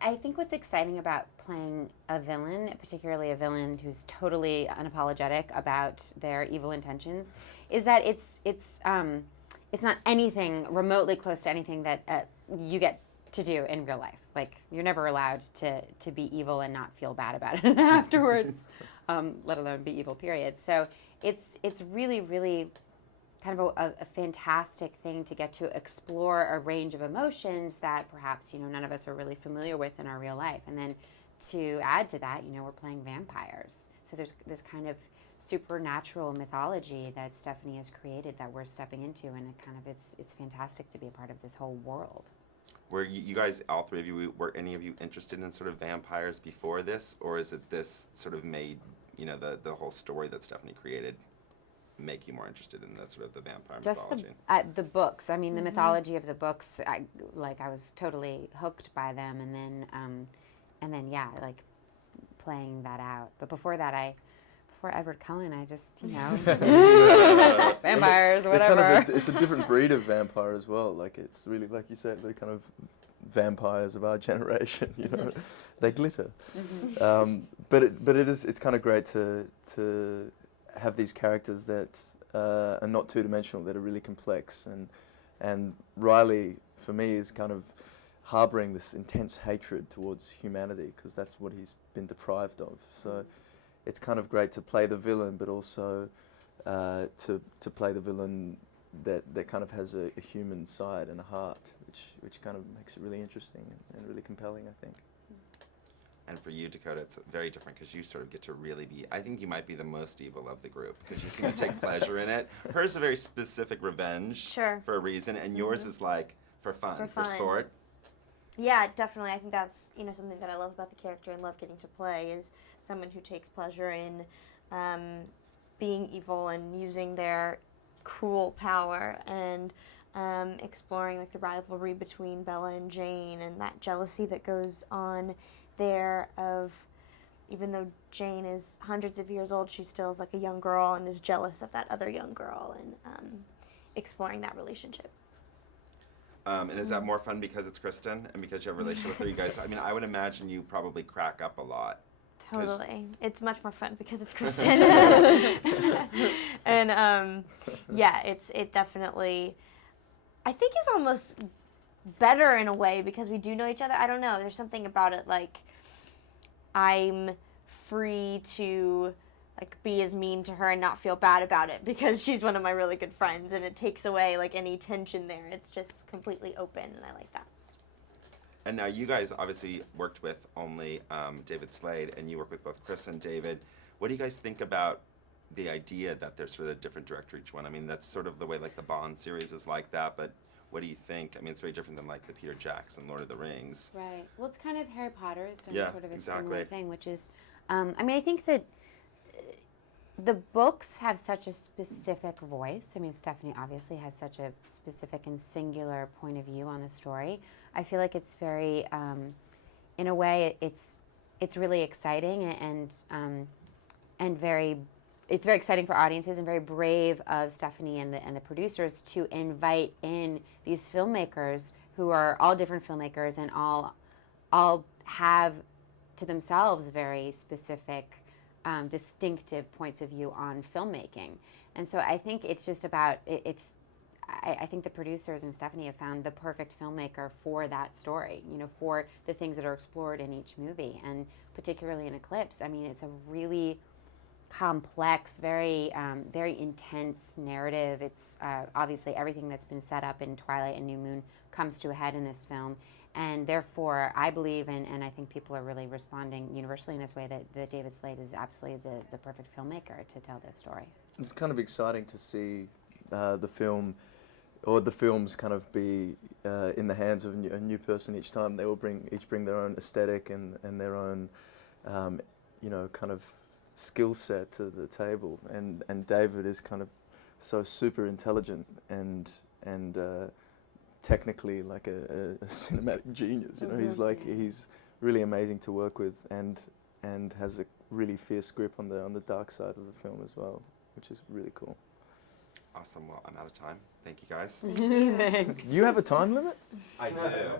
I think what's exciting about playing a villain, particularly a villain who's totally unapologetic about their evil intentions, is that it's not anything remotely close to anything that you get to do in real life. Like, you're never allowed to be evil and not feel bad about it afterwards, let alone be evil, period. So it's really, really kind of a fantastic thing to get to explore a range of emotions that perhaps, none of us are really familiar with in our real life. And then to add to that, we're playing vampires. So there's this kind of supernatural mythology that Stephanie has created that we're stepping into, and it's fantastic to be a part of this whole world. Were you guys, all three of you, were any of you interested in sort of vampires before this, or is it this sort of made, the whole story that Stephanie created make you more interested in the sort of the vampire mythology? Just the books. I mean, the mythology of the books. I was totally hooked by them, and then like playing that out. But before that, before Edward Cullen, I just vampires, whatever. It's a different breed of vampire as well. Like, it's really, like you said, the kind of vampires of our generation. They glitter. But it's kind of great to have these characters that are not two-dimensional, that are really complex, and Riley, for me, is kind of harboring this intense hatred towards humanity, because that's what he's been deprived of. So it's kind of great to play the villain, but also to play the villain that kind of has a human side and a heart, which kind of makes it really interesting and really compelling, I think. And for you, Dakota, it's very different because you sort of get to really be, I think you might be the most evil of the group because you seem to take pleasure in it. Hers is a very specific revenge for a reason, and yours is like for fun, for sport. Yeah, definitely. I think that's, something that I love about the character and love getting to play is someone who takes pleasure in being evil and using their cruel power and exploring like the rivalry between Bella and Jane and that jealousy that goes on there of, even though Jane is hundreds of years old, she still is like a young girl and is jealous of that other young girl, and exploring that relationship. And is that more fun because it's Kristen and because you have a relationship with her? You guys, I mean, I would imagine you probably crack up a lot. Totally. It's much more fun because it's Kristen. And it definitely, I think it's almost better in a way because we do know each other. I don't know. There's something about it, like, I'm free to like be as mean to her and not feel bad about it because she's one of my really good friends, and it takes away like any tension there. It's just completely open, and I like that. And now you guys obviously worked with only David Slade, and you work with both Chris and David. What do you guys think about the idea that there's sort of a different director each one? I mean, that's sort of the way like the Bond series is like that, but what do you think? I mean, it's very different than like the Peter Jackson Lord of the Rings. Right. Well, it's kind of Harry Potter has done sort of a exactly. similar thing, which is, I think that the books have such a specific voice. I mean, Stephanie obviously has such a specific and singular point of view on the story. I feel like it's very, in a way, it's really exciting and very. It's very exciting for audiences and very brave of Stephanie and the producers to invite in these filmmakers who are all different filmmakers and all have to themselves very specific, distinctive points of view on filmmaking. And so I think it's just about I think the producers and Stephanie have found the perfect filmmaker for that story, for the things that are explored in each movie, and particularly in Eclipse. I mean, it's a really complex, very very intense narrative. It's obviously everything that's been set up in Twilight and New Moon comes to a head in this film, and therefore I believe, and I think people are really responding universally in this way, that David Slade is absolutely the perfect filmmaker to tell this story. It's kind of exciting to see the film, or the films kind of be in the hands of a new person each time. They all each bring their own aesthetic and their own kind of skill set to the table, and David is kind of so super intelligent and technically like a cinematic genius. He's really amazing to work with, and has a really fierce grip on the dark side of the film as well, which is really cool. Awesome. Well, I'm out of time. Thank you guys. Thanks. You have a time limit? I do.